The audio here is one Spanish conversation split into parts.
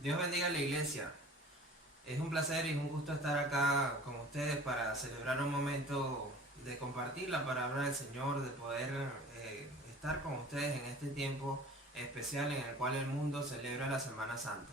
Dios bendiga a la iglesia. Es un placer y un gusto estar acá con ustedes para celebrar un momento de compartir la palabra del Señor, de poder estar con ustedes en este tiempo especial en el cual el mundo celebra la Semana Santa.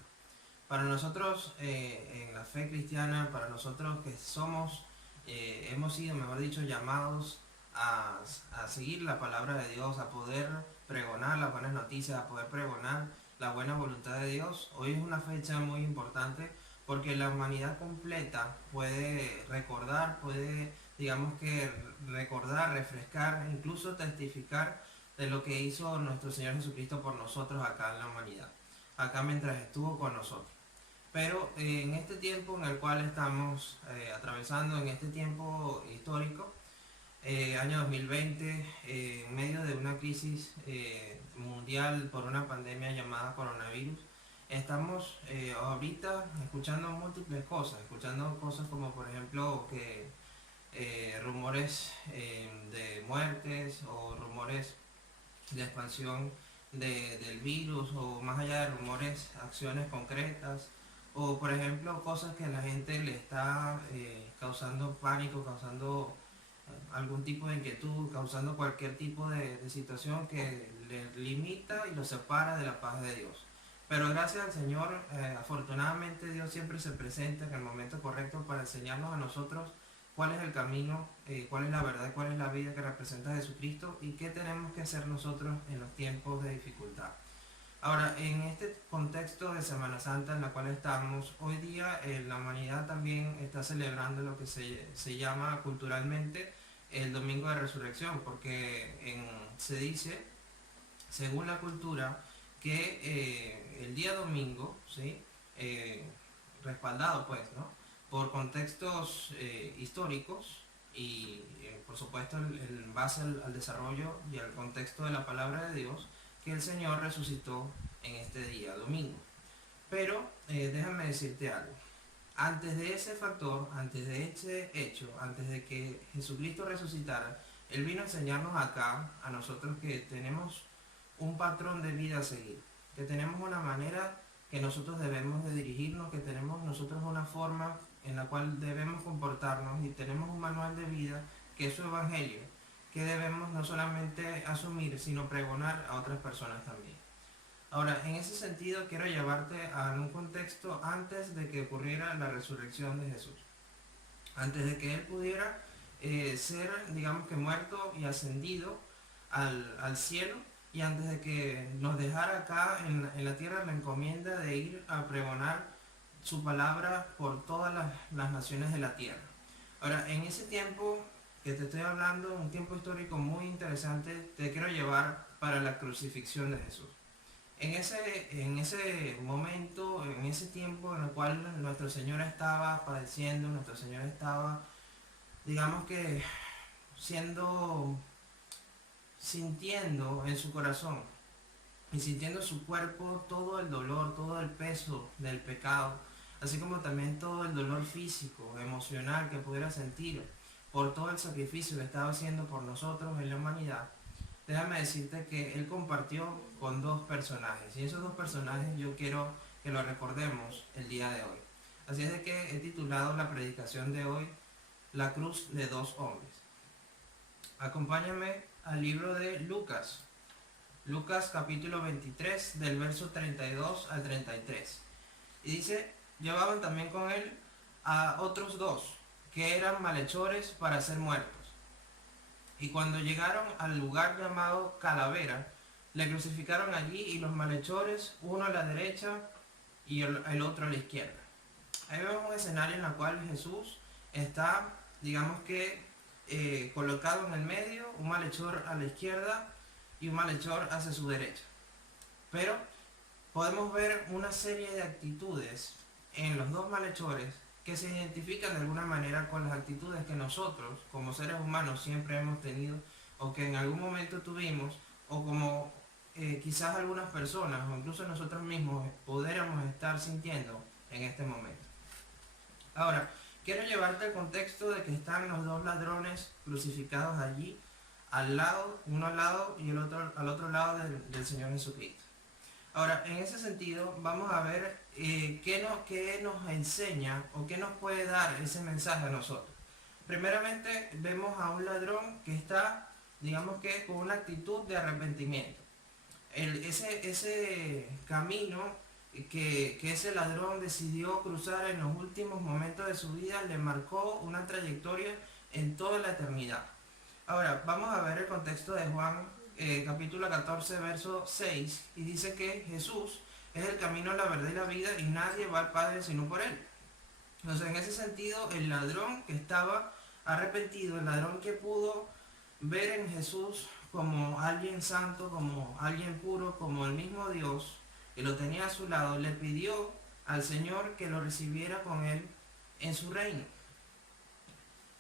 Para nosotros en la fe cristiana, para nosotros que somos, hemos sido, mejor dicho, llamados a, a seguir la palabra de Dios, a poder pregonar las buenas noticias, a poder pregonar la buena voluntad de Dios. Hoy es una fecha muy importante porque la humanidad completa puede recordar, puede, digamos que recordar, refrescar, incluso testificar de lo que hizo nuestro Señor Jesucristo por nosotros acá en la humanidad, acá mientras estuvo con nosotros. Pero en este tiempo en el cual estamos atravesando, en este tiempo histórico, año 2020, en medio de una crisis mundial por una pandemia llamada coronavirus, estamos ahorita escuchando múltiples cosas, escuchando cosas como por ejemplo que rumores de muertes o rumores de expansión del virus, o más allá de rumores, acciones concretas, o por ejemplo cosas que a la gente le está causando pánico, causando algún tipo de inquietud, causando cualquier tipo de situación que le limita y lo separa de la paz de Dios. Pero gracias al Señor, afortunadamente Dios siempre se presenta en el momento correcto para enseñarnos a nosotros cuál es el camino, cuál es la verdad, cuál es la vida que representa Jesucristo y qué tenemos que hacer nosotros en los tiempos de dificultad. Ahora, en este contexto de Semana Santa en la cual estamos, hoy día la humanidad también está celebrando lo que se llama culturalmente el Domingo de Resurrección, porque se dice, según la cultura, que el día domingo, ¿sí? Eh, respaldado pues, ¿no? Por contextos históricos y por supuesto en base al desarrollo y al contexto de la palabra de Dios, que el Señor resucitó en este día domingo. Pero déjame decirte algo. Antes de ese factor, antes de ese hecho, antes de que Jesucristo resucitara, Él vino a enseñarnos acá, a nosotros, que tenemos un patrón de vida a seguir, que tenemos una manera que nosotros debemos de dirigirnos, que tenemos nosotros una forma en la cual debemos comportarnos y tenemos un manual de vida que es su evangelio, que debemos no solamente asumir, sino pregonar a otras personas también. Ahora, en ese sentido quiero llevarte a un contexto antes de que ocurriera la resurrección de Jesús, antes de que Él pudiera ser, digamos que muerto y ascendido al cielo, y antes de que nos dejara acá en la tierra la encomienda de ir a pregonar su palabra por todas las naciones de la tierra. Ahora, en ese tiempo que te estoy hablando, un tiempo histórico muy interesante, te quiero llevar para la crucifixión de Jesús. En ese momento, en ese tiempo en el cual nuestro Señor estaba padeciendo, nuestro Señor estaba, digamos que, siendo, sintiendo en su corazón y sintiendo en su cuerpo todo el dolor, todo el peso del pecado, así como también todo el dolor físico, emocional que pudiera sentir por todo el sacrificio que estaba haciendo por nosotros en la humanidad. Déjame decirte que Él compartió con dos personajes, y esos dos personajes yo quiero que lo recordemos el día de hoy. Así es de que he titulado la predicación de hoy La cruz de dos hombres. Acompáñame al libro de Lucas, Lucas capítulo 23 del verso 32 al 33. Y dice, llevaban también con él a otros dos, que eran malhechores para ser muertos. Y cuando llegaron al lugar llamado Calavera, le crucificaron allí, y los malhechores, uno a la derecha y el otro a la izquierda. Ahí vemos un escenario en el cual Jesús está, digamos que, colocado en el medio, un malhechor a la izquierda y un malhechor hacia su derecha. Pero podemos ver una serie de actitudes en los dos malhechores que se identifican de alguna manera con las actitudes que nosotros como seres humanos siempre hemos tenido, o que en algún momento tuvimos, o como quizás algunas personas o incluso nosotros mismos pudiéramos estar sintiendo en este momento. Ahora, quiero llevarte al contexto de que están los dos ladrones crucificados allí, al lado, uno al lado y el otro al otro lado del Señor Jesucristo. Ahora, en ese sentido, vamos a ver qué nos enseña o qué nos puede dar ese mensaje a nosotros. Primeramente, vemos a un ladrón que está, digamos que, con una actitud de arrepentimiento. Ese camino que ese ladrón decidió cruzar en los últimos momentos de su vida le marcó una trayectoria en toda la eternidad. Ahora, vamos a ver el contexto de Juan capítulo 14, verso 6, y dice que Jesús es el camino, la verdad y la vida, y nadie va al Padre sino por él. Entonces, en ese sentido, el ladrón que estaba arrepentido, el ladrón que pudo ver en Jesús como alguien santo, como alguien puro, como el mismo Dios, que lo tenía a su lado, le pidió al Señor que lo recibiera con él en su reino,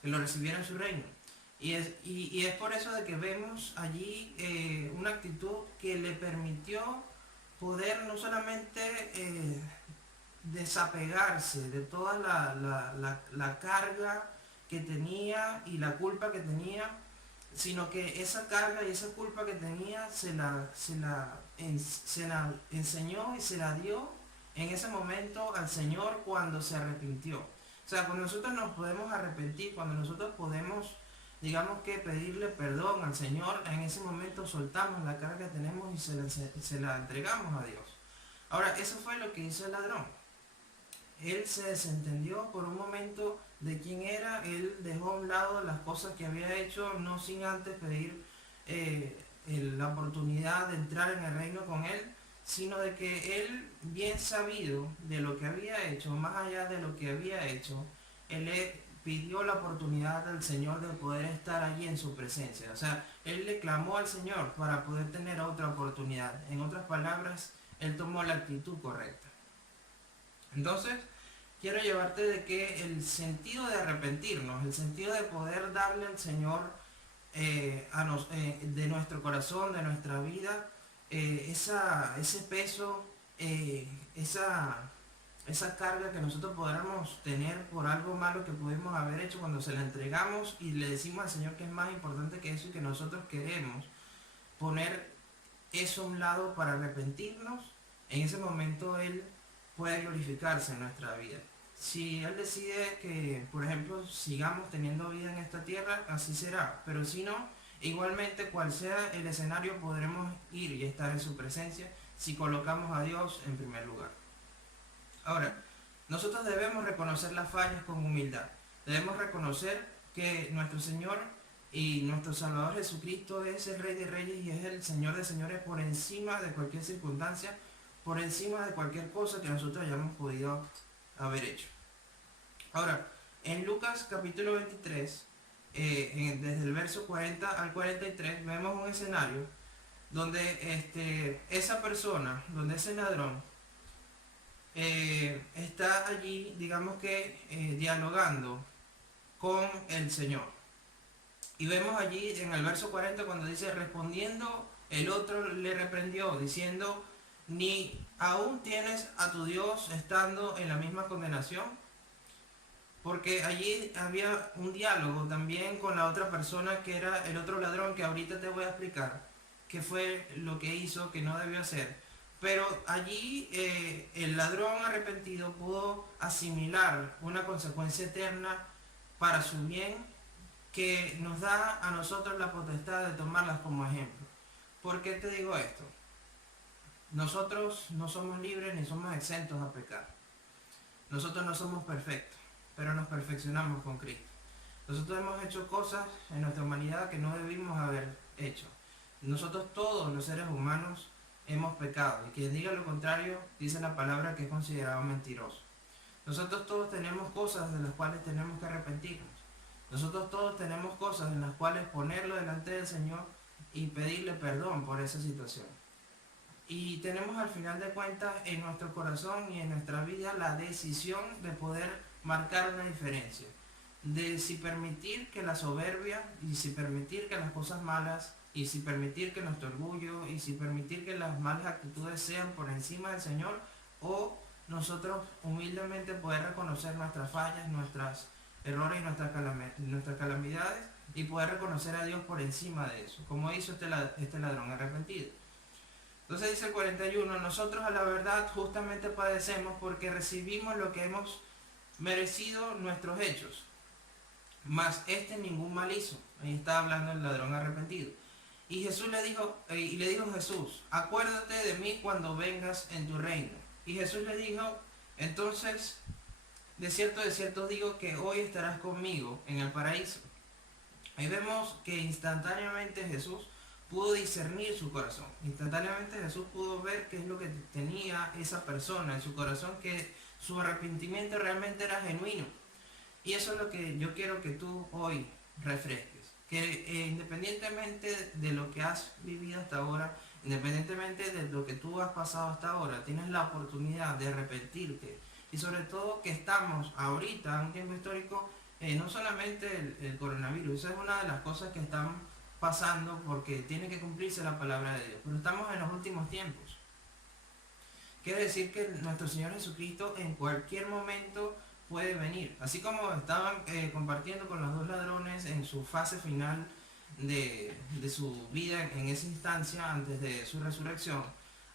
que lo recibiera en su reino. Y es por eso de que vemos allí una actitud que le permitió poder no solamente desapegarse de toda la carga que tenía y la culpa que tenía, sino que esa carga y esa culpa que tenía se la enseñó y se la dio en ese momento al Señor cuando se arrepintió. O sea, cuando nosotros nos podemos arrepentir, cuando nosotros podemos, digamos que pedirle perdón al Señor, en ese momento soltamos la carga que tenemos y se la entregamos a Dios. Ahora, eso fue lo que hizo el ladrón. Él se desentendió por un momento de quién era, él dejó a un lado las cosas que había hecho, no sin antes pedir la oportunidad de entrar en el reino con él, sino de que él, bien sabido de lo que había hecho, más allá de lo que había hecho, él le pidió la oportunidad del Señor de poder estar allí en su presencia. O sea, él le clamó al Señor para poder tener otra oportunidad. En otras palabras, él tomó la actitud correcta. Entonces, quiero llevarte de que el sentido de arrepentirnos, el sentido de poder darle al Señor de nuestro corazón, de nuestra vida, ese peso, esa carga que nosotros podamos tener por algo malo que pudimos haber hecho, cuando se la entregamos y le decimos al Señor que es más importante que eso y que nosotros queremos poner eso a un lado para arrepentirnos, en ese momento Él puede glorificarse en nuestra vida. Si Él decide que, por ejemplo, sigamos teniendo vida en esta tierra, así será. Pero si no, igualmente, cual sea el escenario, podremos ir y estar en su presencia si colocamos a Dios en primer lugar. Ahora, nosotros debemos reconocer las fallas con humildad. Debemos reconocer que nuestro Señor y nuestro Salvador Jesucristo es el Rey de Reyes y es el Señor de Señores por encima de cualquier circunstancia, por encima de cualquier cosa que nosotros hayamos podido haber hecho. Ahora, en Lucas capítulo 23, desde el verso 40 al 43, vemos un escenario donde esa persona, donde ese ladrón, está allí, digamos que, dialogando con el Señor. Y vemos allí en el verso 40 cuando dice, respondiendo, el otro le reprendió, diciendo, ¿ni aún tienes a tu Dios estando en la misma condenación? Porque allí había un diálogo también con la otra persona que era el otro ladrón, que ahorita te voy a explicar qué fue lo que hizo, que no debió hacer. Pero allí el ladrón arrepentido pudo asimilar una consecuencia eterna para su bien, que nos da a nosotros la potestad de tomarlas como ejemplo. ¿Por qué te digo esto? Nosotros no somos libres ni somos exentos a pecar. Nosotros no somos perfectos, pero nos perfeccionamos con Cristo. Nosotros hemos hecho cosas en nuestra humanidad que no debimos haber hecho. Nosotros todos los seres humanos hemos pecado, y quien diga lo contrario dice la palabra que es considerado mentiroso. Nosotros todos tenemos cosas de las cuales tenemos que arrepentirnos. Nosotros todos tenemos cosas en las cuales ponerlo delante del Señor y pedirle perdón por esa situación. Y tenemos al final de cuentas en nuestro corazón y en nuestra vida la decisión de poder marcar una diferencia. De si permitir que la soberbia y si permitir que las cosas malas y si permitir que nuestro orgullo y si permitir que las malas actitudes sean por encima del Señor, o nosotros humildemente poder reconocer nuestras fallas, nuestros errores y nuestras calamidades y poder reconocer a Dios por encima de eso, como hizo este ladrón arrepentido. Entonces dice el 41, nosotros a la verdad justamente padecemos porque recibimos lo que hemos merecido nuestros hechos, mas este ningún mal hizo. Ahí está hablando el ladrón arrepentido. Y Jesús le dijo, y le dijo Jesús, acuérdate de mí cuando vengas en tu reino. Y Jesús le dijo, entonces, de cierto digo que hoy estarás conmigo en el paraíso. Ahí vemos que instantáneamente Jesús pudo discernir su corazón. Instantáneamente Jesús pudo ver qué es lo que tenía esa persona en su corazón, que su arrepentimiento realmente era genuino. Y eso es lo que yo quiero que tú hoy refresques. Que independientemente de lo que has vivido hasta ahora, independientemente de lo que tú has pasado hasta ahora, tienes la oportunidad de arrepentirte. Y sobre todo que estamos ahorita en un tiempo histórico, no solamente el coronavirus, esa es una de las cosas que están pasando porque tiene que cumplirse la palabra de Dios. Pero estamos en los últimos tiempos. Quiere decir que nuestro Señor Jesucristo en cualquier momento puede venir. Así como estaban compartiendo con los dos ladrones en su fase final de su vida en esa instancia antes de su resurrección,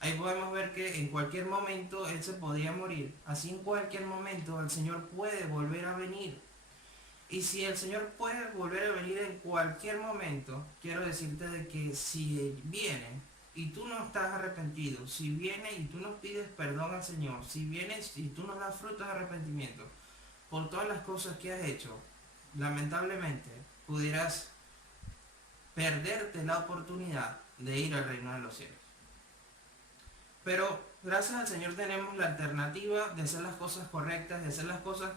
ahí podemos ver que en cualquier momento Él se podía morir. Así en cualquier momento el Señor puede volver a venir. Y si el Señor puede volver a venir en cualquier momento, quiero decirte de que si viene y tú no estás arrepentido, si viene y tú no pides perdón al Señor, si vienes y tú no das frutos de arrepentimiento por todas las cosas que has hecho, lamentablemente pudieras perderte la oportunidad de ir al reino de los cielos. Pero gracias al Señor tenemos la alternativa de hacer las cosas correctas, de hacer las cosas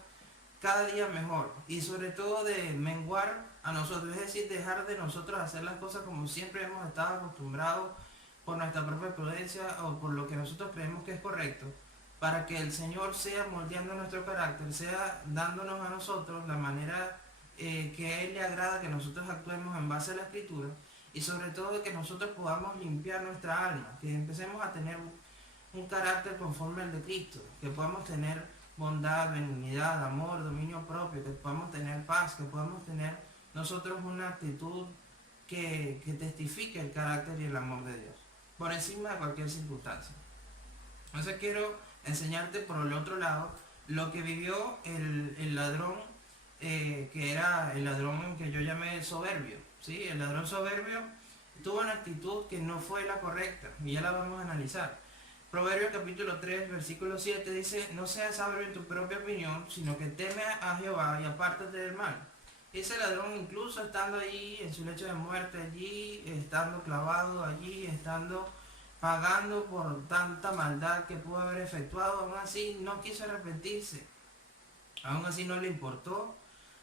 cada día mejor y sobre todo de menguar a nosotros, es decir, dejar de nosotros hacer las cosas como siempre hemos estado acostumbrados por nuestra propia prudencia o por lo que nosotros creemos que es correcto, para que el Señor sea moldeando nuestro carácter, sea dándonos a nosotros la manera que a Él le agrada que nosotros actuemos en base a la Escritura y sobre todo que nosotros podamos limpiar nuestra alma, que empecemos a tener un carácter conforme al de Cristo, que podamos tener bondad, benignidad, amor, dominio propio, que podamos tener paz, que podamos tener nosotros una actitud que testifique el carácter y el amor de Dios, por encima de cualquier circunstancia. Entonces quiero enseñarte por el otro lado lo que vivió el ladrón, que era el ladrón que yo llamé soberbio. ¿Sí? El ladrón soberbio tuvo una actitud que no fue la correcta y ya la vamos a analizar. Proverbios capítulo 3, versículo 7 dice, no seas sabio en tu propia opinión, sino que teme a Jehová y apártate del mal. Ese ladrón, incluso estando allí en su lecho de muerte, allí, estando clavado allí, estando pagando por tanta maldad que pudo haber efectuado, aún así no quiso arrepentirse. Aún así no le importó,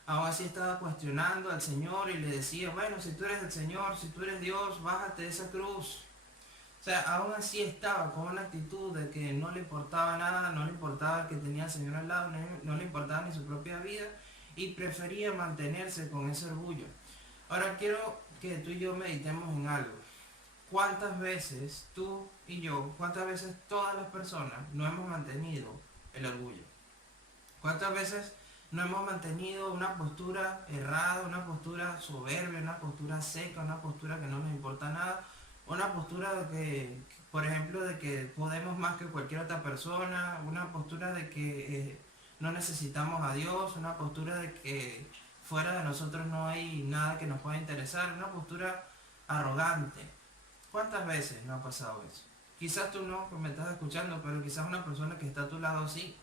aún así estaba cuestionando al Señor y le decía, bueno, si tú eres el Señor, si tú eres Dios, bájate de esa cruz. O sea, aún así estaba con una actitud de que no le importaba nada, no le importaba que tenía al Señor al lado, no le importaba ni su propia vida y prefería mantenerse con ese orgullo. Ahora quiero que tú y yo meditemos en algo. ¿Cuántas veces tú y yo, cuántas veces todas las personas no hemos mantenido el orgullo? ¿Cuántas veces no hemos mantenido una postura errada, una postura soberbia, una postura seca, una postura que no nos importa nada? Una postura de que, por ejemplo, de que podemos más que cualquier otra persona, una postura de que no necesitamos a Dios, una postura de que fuera de nosotros no hay nada que nos pueda interesar, una postura arrogante. ¿Cuántas veces no ha pasado eso? Quizás tú no, pues me estás escuchando, pero quizás una persona que está a tu lado sí.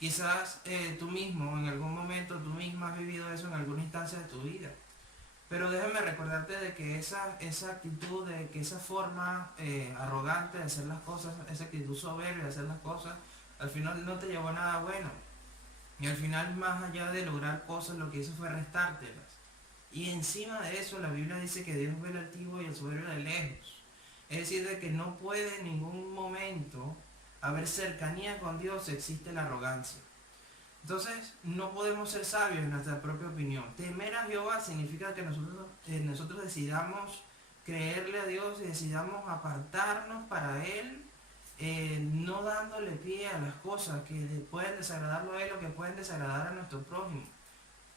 Quizás tú mismo, en algún momento, tú misma has vivido eso en alguna instancia de tu vida. Pero déjame recordarte de que esa actitud, de que esa forma arrogante de hacer las cosas, esa actitud soberbia de hacer las cosas, al final no te llevó a nada bueno. Y al final, más allá de lograr cosas, lo que hizo fue restártelas. Y encima de eso, la Biblia dice que Dios ve el altivo y el soberbio de lejos. Es decir, de que no puede en ningún momento haber cercanía con Dios si existe la arrogancia. Entonces, no podemos ser sabios en nuestra propia opinión. Temer a Jehová significa que nosotros decidamos creerle a Dios y decidamos apartarnos para Él, no dándole pie a las cosas que pueden desagradarlo a Él o que pueden desagradar a nuestro prójimo.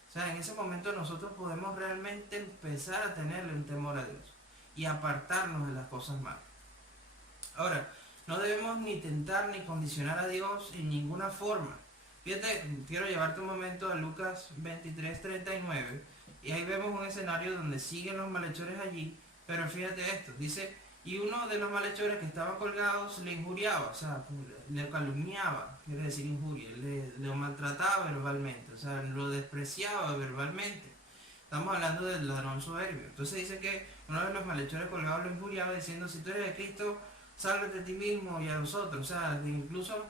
O sea, en ese momento nosotros podemos realmente empezar a tenerle un temor a Dios y apartarnos de las cosas malas. Ahora, no debemos ni tentar ni condicionar a Dios en ninguna forma. Fíjate, quiero llevarte un momento a Lucas 23:39 y ahí vemos un escenario donde siguen los malhechores allí, pero fíjate esto, dice, y uno de los malhechores que estaban colgados le injuriaba, o sea, le calumniaba, quiere decir injuria, le maltrataba verbalmente, o sea, lo despreciaba verbalmente. Estamos hablando del ladrón soberbio. Entonces dice que uno de los malhechores colgados lo injuriaba diciendo, si tú eres de Cristo, sálvate a ti mismo y a nosotros. O sea, incluso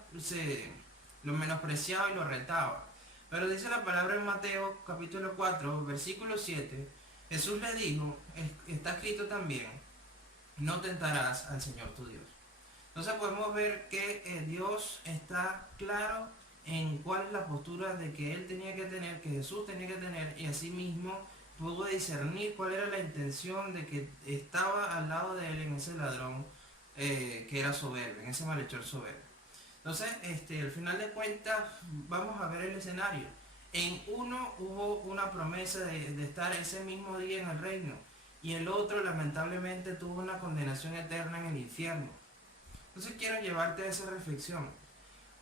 lo menospreciaba y lo retaba. Pero dice la palabra en Mateo capítulo 4, versículo 7, Jesús le dijo, está escrito también, no tentarás al Señor tu Dios. Entonces podemos ver que Dios está claro en cuál es la postura de que Él tenía que tener, que Jesús tenía que tener, y asimismo pudo discernir cuál era la intención de que estaba al lado de Él en ese ladrón que era soberbio, en ese malhechor soberbio. Entonces, al final de cuentas, vamos a ver el escenario. En uno hubo una promesa de estar ese mismo día en el reino, y el otro lamentablemente tuvo una condenación eterna en el infierno. Entonces quiero llevarte a esa reflexión.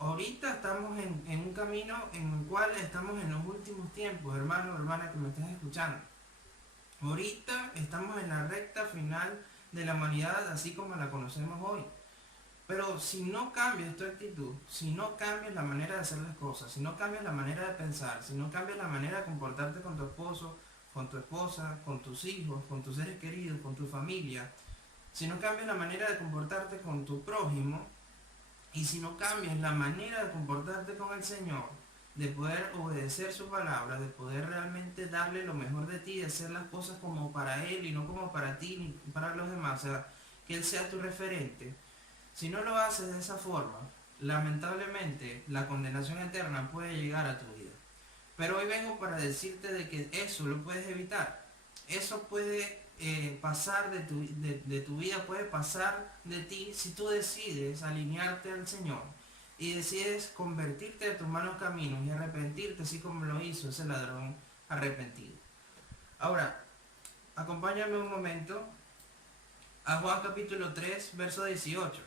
Ahorita estamos en un camino en el cual estamos en los últimos tiempos, hermano o hermana que me estás escuchando. Ahorita estamos en la recta final de la humanidad así como la conocemos hoy. Pero si no cambias tu actitud, si no cambias la manera de hacer las cosas, si no cambias la manera de pensar, si no cambias la manera de comportarte con tu esposo, con tu esposa, con tus hijos, con tus seres queridos, con tu familia, si no cambias la manera de comportarte con tu prójimo, y si no cambias la manera de comportarte con el Señor, de poder obedecer su palabra, de poder realmente darle lo mejor de ti, de hacer las cosas como para Él y no como para ti ni para los demás, o sea, que Él sea tu referente. Si no lo haces de esa forma, lamentablemente la condenación eterna puede llegar a tu vida. Pero hoy vengo para decirte de que eso lo puedes evitar. Eso puede pasar de tu vida, puede pasar de ti si tú decides alinearte al Señor y decides convertirte de tus malos caminos y arrepentirte así como lo hizo ese ladrón arrepentido. Ahora, acompáñame un momento a Juan capítulo 3, verso 18.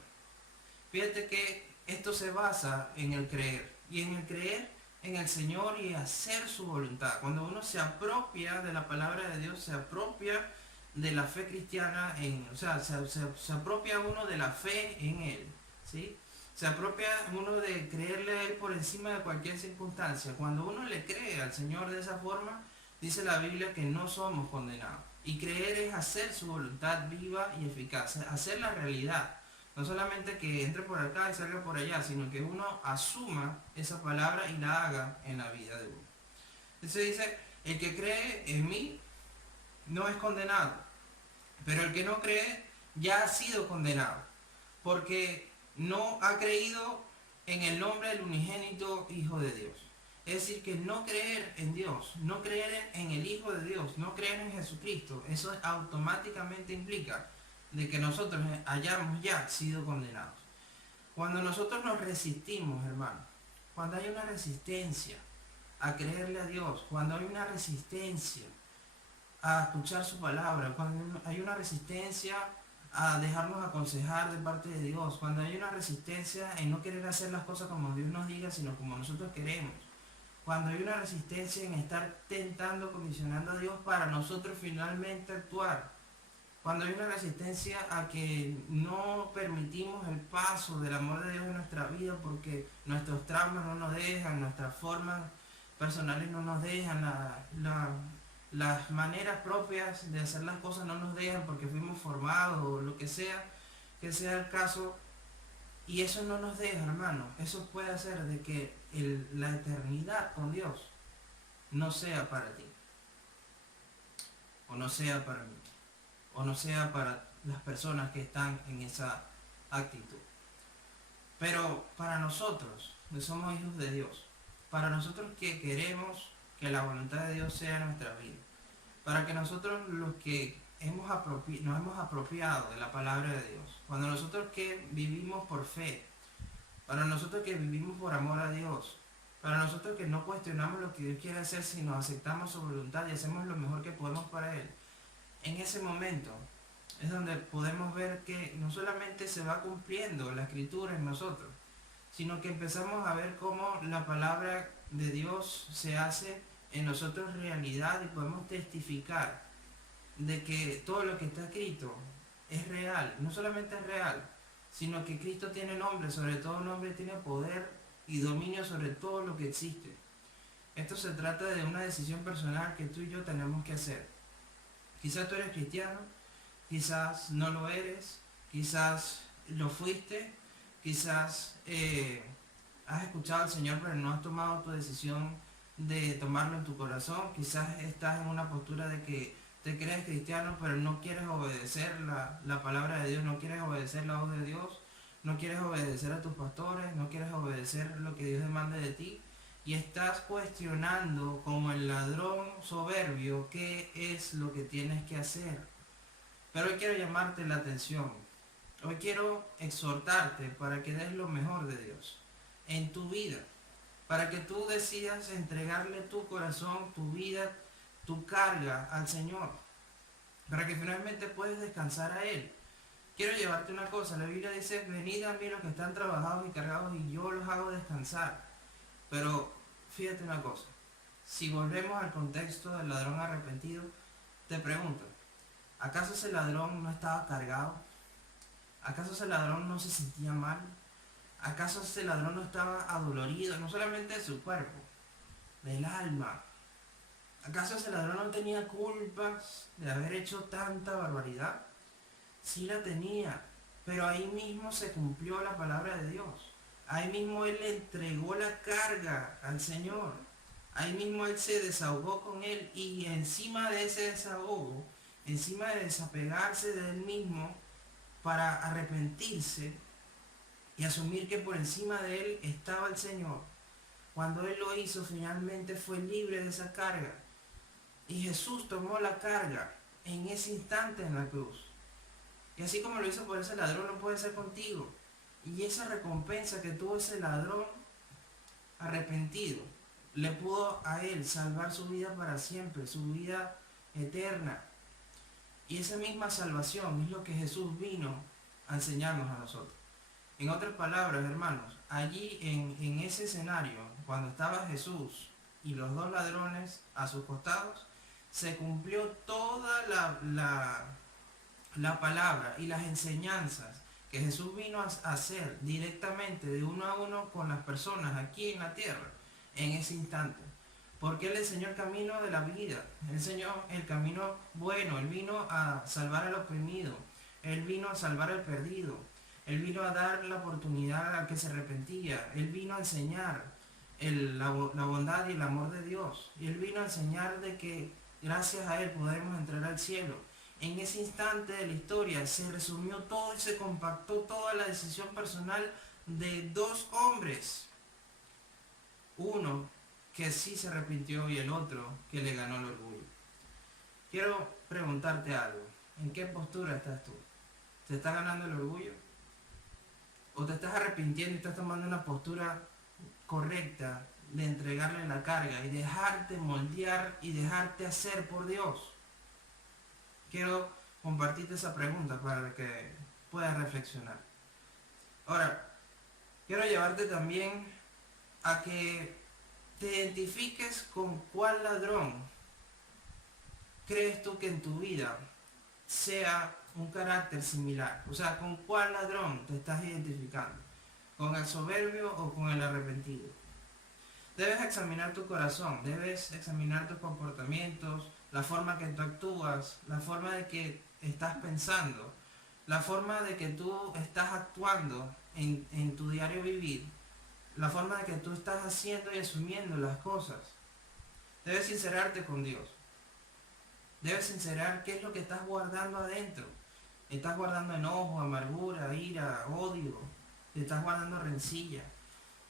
Fíjate que esto se basa en el creer, y en el creer en el Señor y hacer su voluntad. Cuando uno se apropia de la palabra de Dios, se apropia de la fe cristiana, o sea, se apropia uno de la fe en Él, ¿sí? Se apropia uno de creerle a Él por encima de cualquier circunstancia. Cuando uno le cree al Señor de esa forma, dice la Biblia que no somos condenados. Y creer es hacer su voluntad viva y eficaz, hacer la realidad. No solamente que entre por acá y salga por allá, sino que uno asuma esa palabra y la haga en la vida de uno. Entonces dice, el que cree en mí no es condenado, pero el que no cree ya ha sido condenado, porque no ha creído en el nombre del unigénito Hijo de Dios. Es decir, que no creer en Dios, no creer en el Hijo de Dios, no creer en Jesucristo, eso automáticamente implica de que nosotros hayamos ya sido condenados. Cuando nosotros nos resistimos, hermano, cuando hay una resistencia a creerle a Dios, cuando hay una resistencia a escuchar su palabra, cuando hay una resistencia a dejarnos aconsejar de parte de Dios, cuando hay una resistencia en no querer hacer las cosas como Dios nos diga, sino como nosotros queremos, cuando hay una resistencia en estar tentando, condicionando a Dios para nosotros finalmente actuar, cuando hay una resistencia a que no permitimos el paso del amor de Dios en nuestra vida porque nuestros traumas no nos dejan, nuestras formas personales no nos dejan, las maneras propias de hacer las cosas no nos dejan porque fuimos formados o lo que sea el caso, y eso no nos deja, hermano. Eso puede hacer de que la eternidad con Dios no sea para ti, o no sea para mí, o no sea para las personas que están en esa actitud. Pero para nosotros, que somos hijos de Dios, para nosotros que queremos que la voluntad de Dios sea nuestra vida, para que nosotros los que nos hemos apropiado de la palabra de Dios, cuando nosotros que vivimos por fe, para nosotros que vivimos por amor a Dios, para nosotros que no cuestionamos lo que Dios quiere hacer, sino aceptamos su voluntad y hacemos lo mejor que podemos para Él, en ese momento es donde podemos ver que no solamente se va cumpliendo la escritura en nosotros, sino que empezamos a ver cómo la palabra de Dios se hace en nosotros realidad y podemos testificar de que todo lo que está escrito es real. No solamente es real, sino que Cristo tiene nombre, sobre todo nombre tiene poder y dominio sobre todo lo que existe. Esto se trata de una decisión personal que tú y yo tenemos que hacer. Quizás tú eres cristiano, quizás no lo eres, quizás lo fuiste, quizás has escuchado al Señor pero no has tomado tu decisión de tomarlo en tu corazón, quizás estás en una postura de que te crees cristiano pero no quieres obedecer la palabra de Dios, no quieres obedecer la voz de Dios, no quieres obedecer a tus pastores, no quieres obedecer lo que Dios demanda de ti y estás cuestionando como el ladrón soberbio qué es lo que tienes que hacer. Pero hoy quiero llamarte la atención. Hoy quiero exhortarte para que des lo mejor de Dios en tu vida. Para que tú decidas entregarle tu corazón, tu vida, tu carga al Señor. Para que finalmente puedas descansar a Él. Quiero llevarte una cosa. La Biblia dice, venid a mí los que están trabajados y cargados y yo los hago descansar. Pero fíjate una cosa. Si volvemos al contexto del ladrón arrepentido, te pregunto, ¿acaso ese ladrón no estaba cargado? ¿Acaso ese ladrón no se sentía mal? ¿Acaso ese ladrón no estaba adolorido, no solamente de su cuerpo, del alma? ¿Acaso ese ladrón no tenía culpas de haber hecho tanta barbaridad? Sí la tenía, pero ahí mismo se cumplió la palabra de Dios. Ahí mismo él le entregó la carga al Señor. Ahí mismo él se desahogó con él y encima de ese desahogo, encima de desapegarse de él mismo para arrepentirse y asumir que por encima de él estaba el Señor, cuando él lo hizo finalmente fue libre de esa carga. Y Jesús tomó la carga en ese instante en la cruz. Y así como lo hizo por ese ladrón, lo puede hacer contigo. Y esa recompensa que tuvo ese ladrón arrepentido, le pudo a él salvar su vida para siempre, su vida eterna. Y esa misma salvación es lo que Jesús vino a enseñarnos a nosotros. En otras palabras, hermanos, allí en ese escenario, cuando estaba Jesús y los dos ladrones a sus costados, se cumplió toda la palabra y las enseñanzas que Jesús vino a hacer directamente de uno a uno con las personas aquí en la tierra, en ese instante. Porque Él enseñó el camino de la vida, Él enseñó el camino bueno, Él vino a salvar al oprimido, Él vino a salvar al perdido, Él vino a dar la oportunidad al que se arrepentía, Él vino a enseñar la bondad y el amor de Dios, y Él vino a enseñar de que gracias a Él podremos entrar al cielo. En ese instante de la historia se resumió todo y se compactó toda la decisión personal de dos hombres. Uno que sí se arrepintió y el otro que le ganó el orgullo. Quiero preguntarte algo. ¿En qué postura estás tú? ¿Te está ganando el orgullo? ¿O te estás arrepintiendo y estás tomando una postura correcta de entregarle la carga y dejarte moldear y dejarte hacer por Dios? Quiero compartirte esa pregunta para que puedas reflexionar. Ahora, quiero llevarte también a que te identifiques con cuál ladrón crees tú que en tu vida sea un carácter similar. O sea, con cuál ladrón te estás identificando. ¿Con el soberbio o con el arrepentido? Debes examinar tu corazón, debes examinar tus comportamientos, la forma que tú actúas, la forma de que estás pensando, la forma de que tú estás actuando en tu diario vivir, la forma de que tú estás haciendo y asumiendo las cosas. Debes sincerarte con Dios. Debes sincerar qué es lo que estás guardando adentro. Estás guardando enojo, amargura, ira, odio. Te estás guardando rencilla.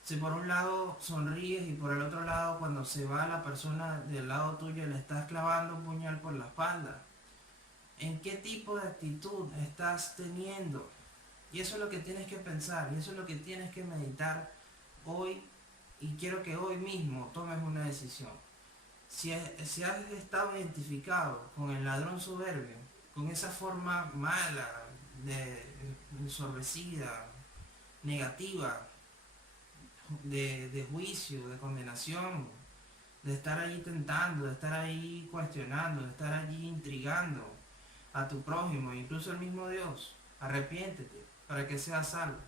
Si por un lado sonríes y por el otro lado cuando se va la persona del lado tuyo le estás clavando un puñal por la espalda. ¿En qué tipo de actitud estás teniendo? Y eso es lo que tienes que pensar y eso es lo que tienes que meditar hoy, y quiero que hoy mismo tomes una decisión. Si has estado identificado con el ladrón soberbio, con esa forma mala, ensorbecida, negativa, de juicio, de condenación, de estar allí tentando, de estar ahí cuestionando, de estar allí intrigando a tu prójimo, incluso al mismo Dios. Arrepiéntete para que seas salvo.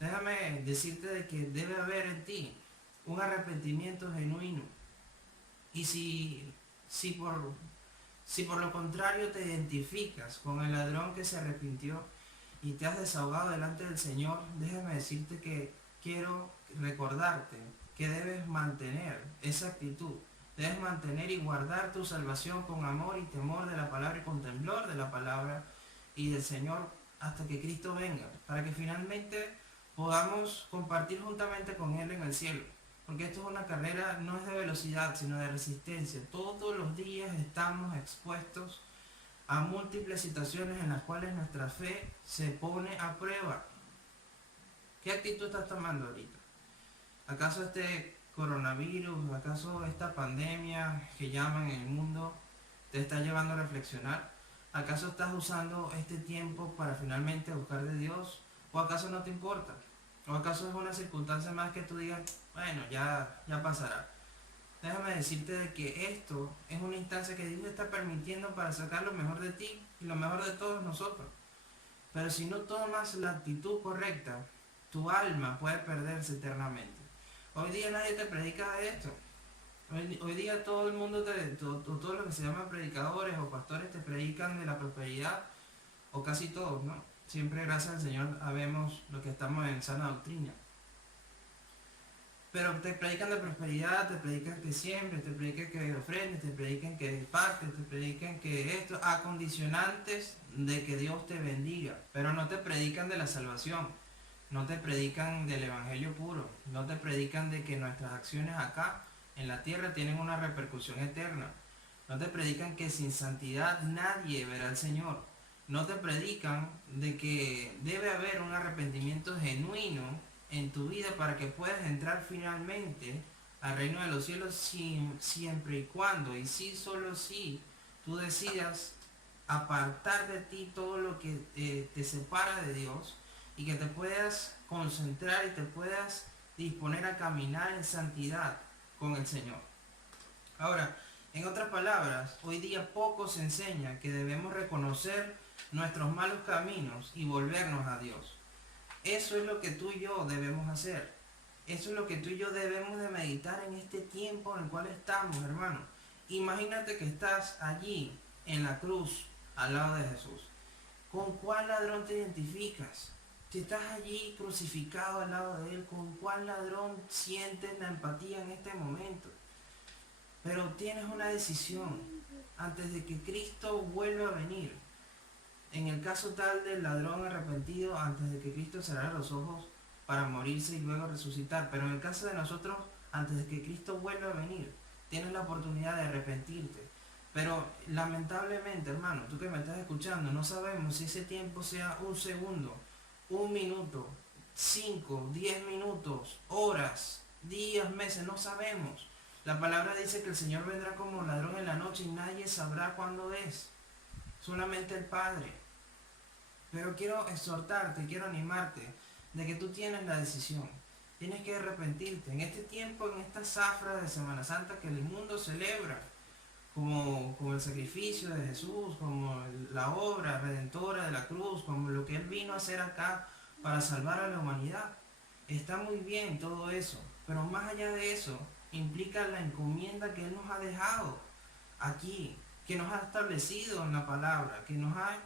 Déjame decirte de que debe haber en ti un arrepentimiento genuino. Y si por lo contrario te identificas con el ladrón que se arrepintió y te has desahogado delante del Señor, déjame decirte que quiero recordarte que debes mantener esa actitud. Debes mantener y guardar tu salvación con amor y temor de la palabra y con temblor de la palabra y del Señor hasta que Cristo venga, para que finalmente podamos compartir juntamente con Él en el cielo. Porque esto es una carrera, no es de velocidad, sino de resistencia. Todos los días estamos expuestos a múltiples situaciones en las cuales nuestra fe se pone a prueba. ¿Qué actitud estás tomando ahorita? ¿Acaso este coronavirus, acaso esta pandemia que llaman en el mundo te está llevando a reflexionar? ¿Acaso estás usando este tiempo para finalmente buscar de Dios? ¿O acaso no te importa? ¿O acaso es una circunstancia más que tú digas, bueno, ya pasará? Déjame decirte de que esto es una instancia que Dios está permitiendo para sacar lo mejor de ti y lo mejor de todos nosotros. Pero si no tomas la actitud correcta, tu alma puede perderse eternamente. Hoy día nadie te predica de esto. Hoy día todo el mundo, todo lo que se llama predicadores o pastores te predican de la prosperidad, o casi todos, ¿no? Siempre gracias al Señor habemos lo que estamos en sana doctrina. Pero te predican de prosperidad, te predican que siembres, te predican que ofrendes, te predican que partes, te predican que esto, a condicionantes de que Dios te bendiga. Pero no te predican de la salvación, no te predican del evangelio puro, no te predican de que nuestras acciones acá en la tierra tienen una repercusión eterna. No te predican que sin santidad nadie verá al Señor. No te predican de que debe haber un arrepentimiento genuino en tu vida para que puedas entrar finalmente al reino de los cielos siempre y cuando, y sí, solo si tú decidas apartar de ti todo lo que te separa de Dios y que te puedas concentrar y te puedas disponer a caminar en santidad con el Señor. Ahora, en otras palabras, hoy día poco se enseña que debemos reconocer nuestros malos caminos y volvernos a Dios. Eso es lo que tú y yo debemos hacer. Eso es lo que tú y yo debemos de meditar en este tiempo en el cual estamos, hermano. Imagínate que estás allí en la cruz al lado de Jesús. ¿Con cuál ladrón te identificas? Si estás allí crucificado al lado de Él, ¿con cuál ladrón sientes la empatía en este momento? Pero tienes una decisión antes de que Cristo vuelva a venir. En el caso tal del ladrón arrepentido, antes de que Cristo cerrara los ojos para morirse y luego resucitar. Pero en el caso de nosotros, antes de que Cristo vuelva a venir, tienes la oportunidad de arrepentirte. Pero lamentablemente, hermano, tú que me estás escuchando, no sabemos si ese tiempo sea un segundo, un minuto, 5, 10 minutos, horas, días, meses, no sabemos. La palabra dice que el Señor vendrá como ladrón en la noche y nadie sabrá cuándo es. Solamente el Padre. Pero quiero exhortarte, quiero animarte de que tú tienes la decisión. Tienes que arrepentirte. En este tiempo, en esta zafra de Semana Santa que el mundo celebra, como el sacrificio de Jesús, como la obra redentora de la cruz, como lo que Él vino a hacer acá para salvar a la humanidad. Está muy bien todo eso, pero más allá de eso, implica la encomienda que Él nos ha dejado aquí, que nos ha establecido en la palabra, que nos ha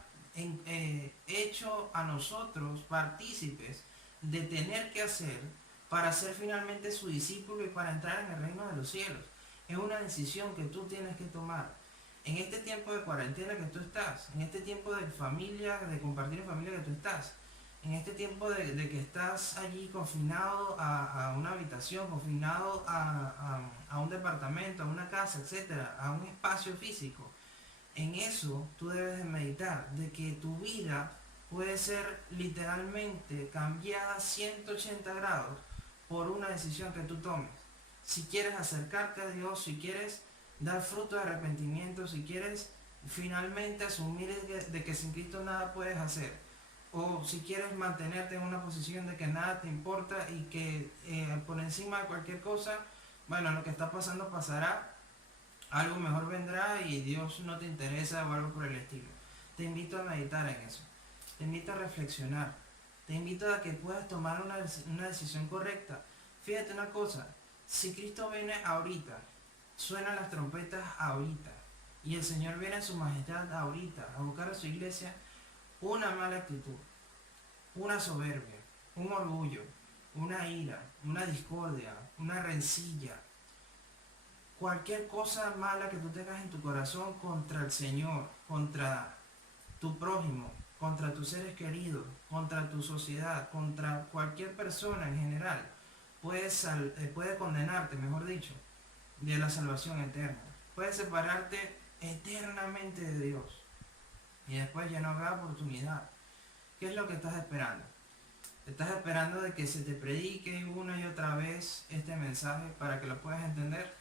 hecho a nosotros partícipes de tener que hacer para ser finalmente su discípulo y para entrar en el reino de los cielos. Es una decisión que tú tienes que tomar. En este tiempo de cuarentena que tú estás, en este tiempo de familia, de compartir en familia que tú estás, en este tiempo de que estás allí confinado a una habitación, confinado a un departamento, a una casa, etcétera, a un espacio físico, en eso tú debes de meditar, de que tu vida puede ser literalmente cambiada 180 grados por una decisión que tú tomes. Si quieres acercarte a Dios, si quieres dar fruto de arrepentimiento, si quieres finalmente asumir de que sin Cristo nada puedes hacer, o si quieres mantenerte en una posición de que nada te importa y que por encima de cualquier cosa, bueno, lo que está pasando pasará, algo mejor vendrá y Dios no te interesa o algo por el estilo. Te invito a meditar en eso, te invito a reflexionar, te invito a que puedas tomar una decisión correcta. Fíjate una cosa, si Cristo viene ahorita, suenan las trompetas ahorita, y el Señor viene en su majestad ahorita a buscar a su iglesia, una mala actitud, una soberbia, un orgullo, una ira, una discordia, una rencilla, cualquier cosa mala que tú tengas en tu corazón contra el Señor, contra tu prójimo, contra tus seres queridos, contra tu sociedad, contra cualquier persona en general, puede condenarte, mejor dicho, de la salvación eterna. Puede separarte eternamente de Dios. Y después ya no habrá oportunidad. ¿Qué es lo que estás esperando? ¿Estás esperando de que se te predique una y otra vez este mensaje para que lo puedas entender?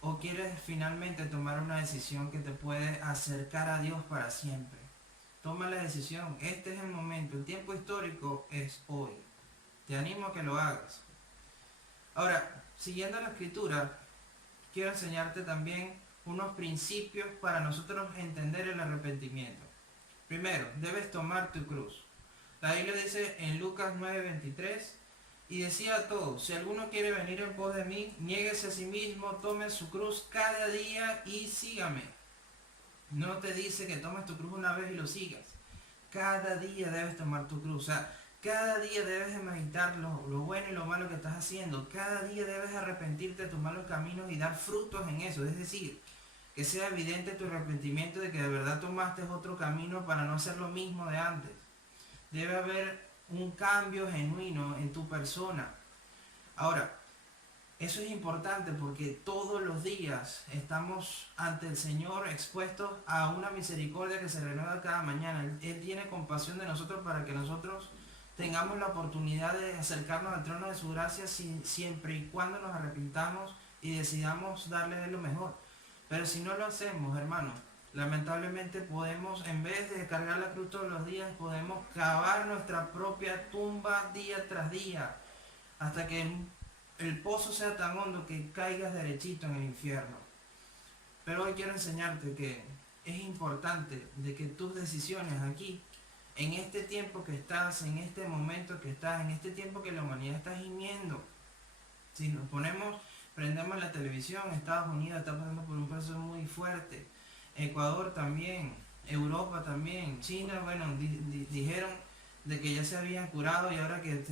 ¿O quieres finalmente tomar una decisión que te puede acercar a Dios para siempre? Toma la decisión. Este es el momento. El tiempo histórico es hoy. Te animo a que lo hagas. Ahora, siguiendo la escritura, quiero enseñarte también unos principios para nosotros entender el arrepentimiento. Primero, debes tomar tu cruz. La Biblia dice en Lucas 9:23, y decía a todos, si alguno quiere venir en pos de mí, niéguese a sí mismo, tome su cruz cada día y sígame. No te dice que tomes tu cruz una vez y lo sigas. Cada día debes tomar tu cruz. O sea, cada día debes de meditar lo bueno y lo malo que estás haciendo. Cada día debes arrepentirte de tus malos caminos y dar frutos en eso. Es decir, que sea evidente tu arrepentimiento de que de verdad tomaste otro camino para no hacer lo mismo de antes. Debe haber un cambio genuino en tu persona. Ahora, eso es importante porque todos los días estamos ante el Señor expuestos a una misericordia que se renueva cada mañana. Él tiene compasión de nosotros para que nosotros tengamos la oportunidad de acercarnos al trono de su gracia siempre y cuando nos arrepintamos y decidamos darle a Él lo mejor. Pero si no lo hacemos, hermano, lamentablemente podemos, en vez de cargar la cruz todos los días, podemos cavar nuestra propia tumba día tras día, hasta que el pozo sea tan hondo que caigas derechito en el infierno. Pero hoy quiero enseñarte que es importante de que tus decisiones aquí, en este tiempo que estás, en este momento que estás, en este tiempo que la humanidad está gimiendo, si nos prendemos la televisión, Estados Unidos está pasando por un proceso muy fuerte, Ecuador también, Europa también, China, bueno, dijeron de que ya se habían curado y ahora que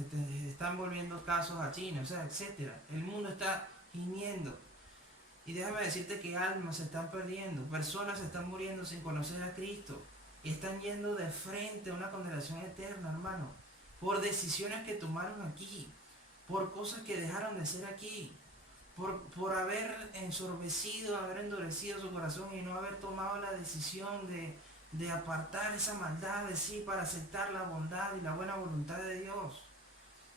están volviendo casos a China, o sea, etcétera. El mundo está gimiendo. Y déjame decirte que almas se están perdiendo, personas se están muriendo sin conocer a Cristo y están yendo de frente a una condenación eterna, hermano, por decisiones que tomaron aquí, por cosas que dejaron de ser aquí, por haber ensorbecido, haber endurecido su corazón y no haber tomado la decisión de apartar esa maldad de sí para aceptar la bondad y la buena voluntad de Dios.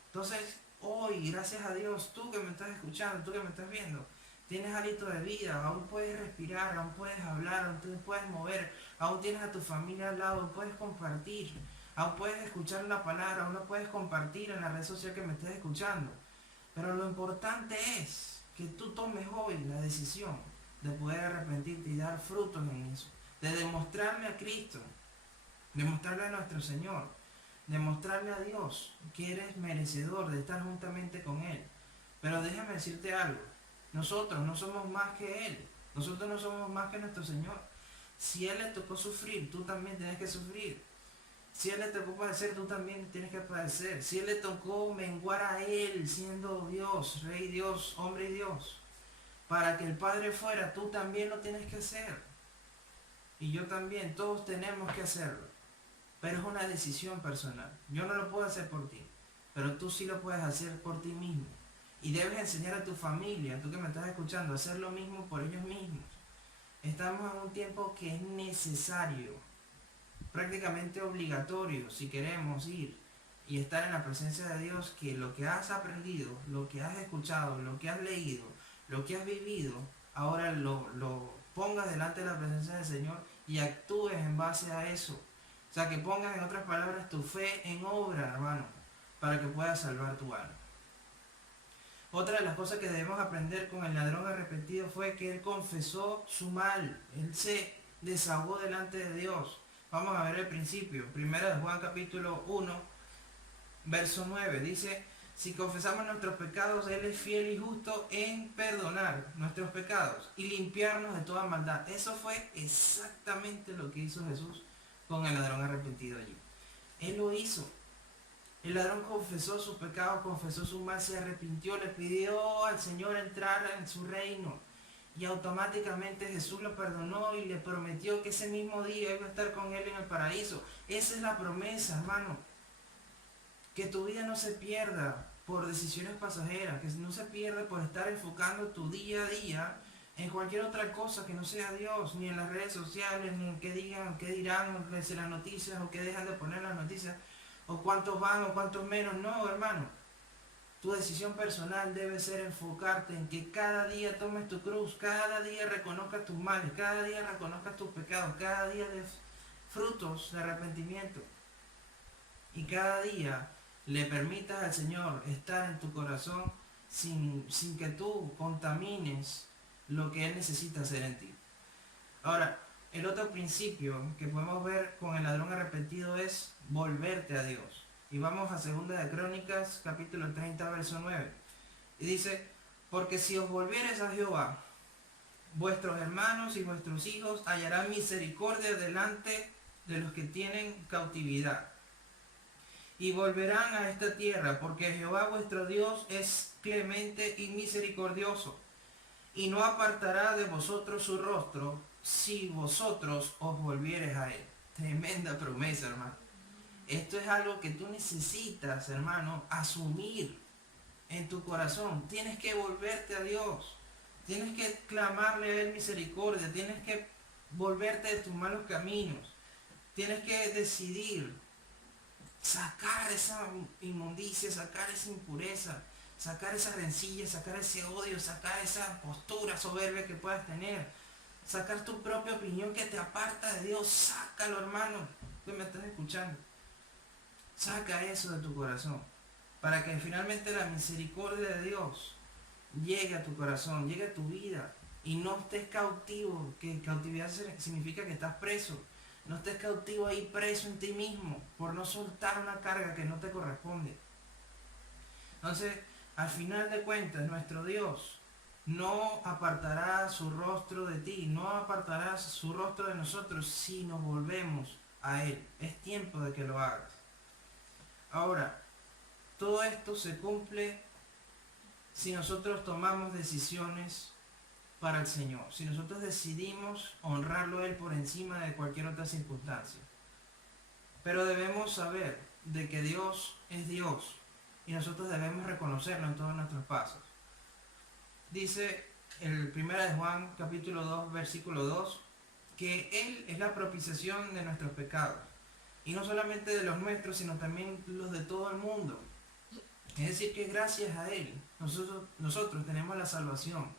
Entonces, hoy, gracias a Dios, tú que me estás escuchando, tú que me estás viendo, tienes hálito de vida, aún puedes respirar, aún puedes hablar, aún te puedes mover, aún tienes a tu familia al lado, puedes compartir, aún puedes escuchar la palabra, aún la puedes compartir en la red social que me estés escuchando. Pero lo importante es que tú tomes hoy la decisión de poder arrepentirte y dar frutos en eso, de demostrarle a Cristo, demostrarle a nuestro Señor, demostrarle a Dios que eres merecedor de estar juntamente con Él. Pero déjame decirte algo, nosotros no somos más que Él, nosotros no somos más que nuestro Señor. Si Él le tocó sufrir, tú también tienes que sufrir. Si Él le tocó padecer, tú también tienes que padecer. Si Él le tocó menguar a Él siendo Dios, Rey Dios, hombre y Dios, para que el Padre fuera, tú también lo tienes que hacer. Y yo también, todos tenemos que hacerlo. Pero es una decisión personal. Yo no lo puedo hacer por ti, pero tú sí lo puedes hacer por ti mismo. Y debes enseñar a tu familia, tú que me estás escuchando, a hacer lo mismo por ellos mismos. Estamos en un tiempo que es necesario, prácticamente obligatorio, si queremos ir y estar en la presencia de Dios, que lo que has aprendido, lo que has escuchado, lo que has leído, lo que has vivido, ahora lo pongas delante de la presencia del Señor y actúes en base a eso. O sea, que pongas en otras palabras tu fe en obra, hermano, para que puedas salvar tu alma. Otra de las cosas que debemos aprender con el ladrón arrepentido fue que él confesó su mal, él se desahogó delante de Dios. Vamos a ver el principio. Primera de Juan capítulo 1, verso 9. Dice, si confesamos nuestros pecados, Él es fiel y justo en perdonar nuestros pecados y limpiarnos de toda maldad. Eso fue exactamente lo que hizo Jesús con el ladrón arrepentido allí. Él lo hizo. El ladrón confesó sus pecados, confesó su mal, se arrepintió, le pidió al Señor entrar en su reino. Y automáticamente Jesús lo perdonó y le prometió que ese mismo día iba a estar con él en el paraíso. Esa es la promesa, hermano. Que tu vida no se pierda por decisiones pasajeras, que no se pierda por estar enfocando tu día a día en cualquier otra cosa que no sea Dios, ni en las redes sociales, ni en qué digan, qué dirán desde las noticias, o qué dejan de poner las noticias, o cuántos van o cuántos menos. No, hermano. Tu decisión personal debe ser enfocarte en que cada día tomes tu cruz, cada día reconozcas tus males, cada día reconozcas tus pecados, cada día des frutos de arrepentimiento. Y cada día le permitas al Señor estar en tu corazón sin que tú contamines lo que Él necesita hacer en ti. Ahora, el otro principio que podemos ver con el ladrón arrepentido es volverte a Dios. Y vamos a 2 de Crónicas, capítulo 30, verso 9. Y dice, porque si os volviereis a Jehová, vuestros hermanos y vuestros hijos hallarán misericordia delante de los que tienen cautividad. Y volverán a esta tierra, porque Jehová vuestro Dios es clemente y misericordioso, y no apartará de vosotros su rostro, si vosotros os volviereis a Él. Tremenda promesa, hermano. Esto es algo que tú necesitas, hermano, asumir en tu corazón. Tienes que volverte a Dios. Tienes que clamarle a Él misericordia. Tienes que volverte de tus malos caminos. Tienes que decidir sacar esa inmundicia, sacar esa impureza, sacar esa rencilla, sacar ese odio, sacar esa postura soberbia que puedas tener, sacar tu propia opinión que te aparta de Dios. Sácalo, hermano, que me estás escuchando. Saca eso de tu corazón, para que finalmente la misericordia de Dios llegue a tu corazón, llegue a tu vida, y no estés cautivo, que cautividad significa que estás preso. No estés cautivo ahí, preso en ti mismo, por no soltar una carga que no te corresponde. Entonces, al final de cuentas, nuestro Dios no apartará su rostro de ti, no apartará su rostro de nosotros si nos volvemos a Él. Es tiempo de que lo hagas. Ahora, todo esto se cumple si nosotros tomamos decisiones para el Señor, si nosotros decidimos honrarlo a Él por encima de cualquier otra circunstancia. Pero debemos saber de que Dios es Dios y nosotros debemos reconocerlo en todos nuestros pasos. Dice el 1 de Juan capítulo 2 versículo 2 que Él es la propiciación de nuestros pecados, y no solamente de los nuestros, sino también los de todo el mundo. Es decir, que gracias a Él nosotros tenemos la salvación.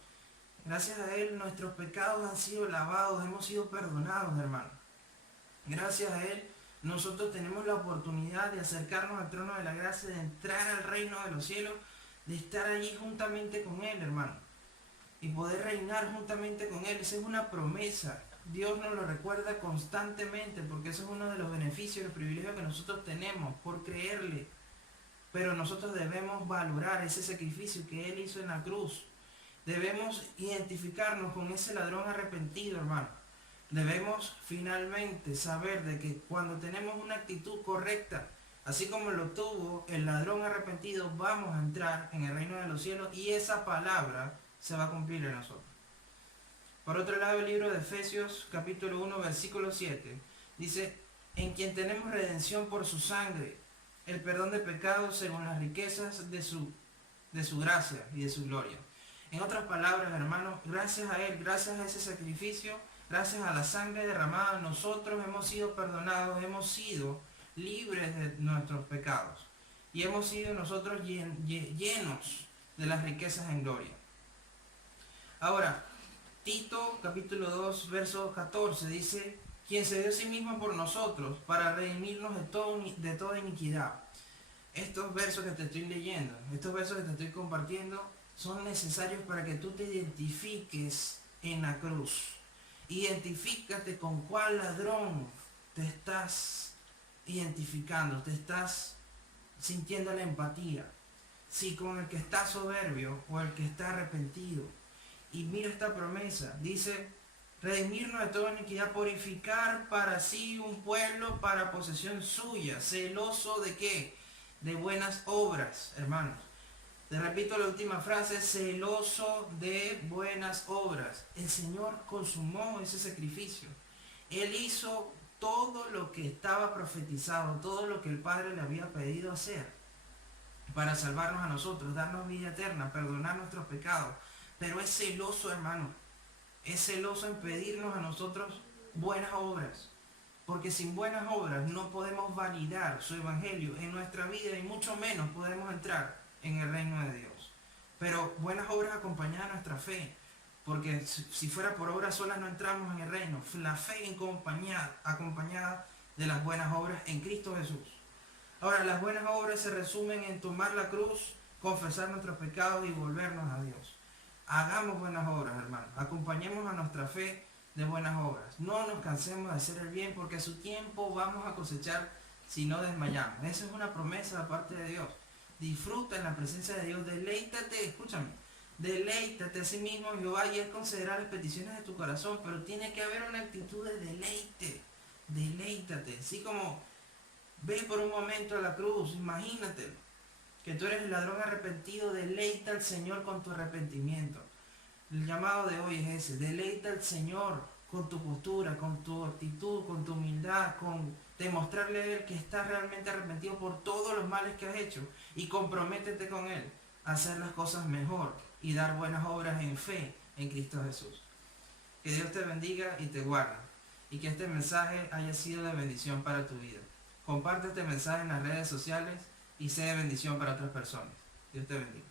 Gracias a Él nuestros pecados han sido lavados, hemos sido perdonados, hermano. Gracias a Él nosotros tenemos la oportunidad de acercarnos al trono de la gracia, de entrar al reino de los cielos, de estar allí juntamente con Él, hermano, y poder reinar juntamente con Él. Esa es una promesa. Dios nos lo recuerda constantemente, porque eso es uno de los beneficios, los privilegios que nosotros tenemos por creerle. Pero nosotros debemos valorar ese sacrificio que Él hizo en la cruz. Debemos identificarnos con ese ladrón arrepentido, hermano. Debemos finalmente saber de que cuando tenemos una actitud correcta, así como lo tuvo el ladrón arrepentido, vamos a entrar en el reino de los cielos, y esa palabra se va a cumplir en nosotros. Por otro lado, el libro de Efesios capítulo 1 versículo 7 dice, en quien tenemos redención por su sangre, el perdón de pecados según las riquezas de su gracia y de su gloria. En otras palabras, hermanos, gracias a Él, gracias a ese sacrificio, gracias a la sangre derramada, nosotros hemos sido perdonados, hemos sido libres de nuestros pecados, y hemos sido nosotros llenos de las riquezas en gloria. Ahora, Tito capítulo 2 verso 14 dice, quien se dio a sí mismo por nosotros para redimirnos de toda iniquidad. Estos versos que te estoy leyendo, estos versos que te estoy compartiendo, son necesarios para que tú te identifiques en la cruz. Identifícate con cuál ladrón te estás identificando, te estás sintiendo la empatía. Si con el que está soberbio o el que está arrepentido. Y mira esta promesa, dice, redimirnos de toda iniquidad, purificar para sí un pueblo para posesión suya, celoso de qué? De buenas obras, hermanos. Te repito la última frase, celoso de buenas obras. El Señor consumó ese sacrificio. Él hizo todo lo que estaba profetizado, todo lo que el Padre le había pedido hacer para salvarnos a nosotros, darnos vida eterna, perdonar nuestros pecados. Pero es celoso, hermano. Es celoso en pedirnos a nosotros buenas obras. Porque sin buenas obras no podemos validar su evangelio en nuestra vida y mucho menos podemos entrar en el reino de Dios. Pero buenas obras acompañadas a nuestra fe. Porque si fuera por obras solas no entramos en el reino. La fe acompañada de las buenas obras en Cristo Jesús. Ahora, las buenas obras se resumen en tomar la cruz, confesar nuestros pecados y volvernos a Dios. Hagamos buenas obras, hermanos. Acompañemos a nuestra fe de buenas obras. No nos cansemos de hacer el bien porque a su tiempo vamos a cosechar si no desmayamos. Esa es una promesa de parte de Dios. Disfruta en la presencia de Dios. Deleítate, escúchame. Deleítate a sí mismo, Jehová, y Él concederá las peticiones de tu corazón. Pero tiene que haber una actitud de deleite. Deleítate. Así como ve por un momento a la cruz, imagínatelo. Que tú eres el ladrón arrepentido, deleita al Señor con tu arrepentimiento. El llamado de hoy es ese, deleita al Señor con tu postura, con tu actitud, con tu humildad, con demostrarle a Él que estás realmente arrepentido por todos los males que has hecho y comprométete con Él a hacer las cosas mejor y dar buenas obras en fe en Cristo Jesús. Que Dios te bendiga y te guarde y que este mensaje haya sido de bendición para tu vida. Comparte este mensaje en las redes sociales y sea de bendición para otras personas. Dios te bendiga.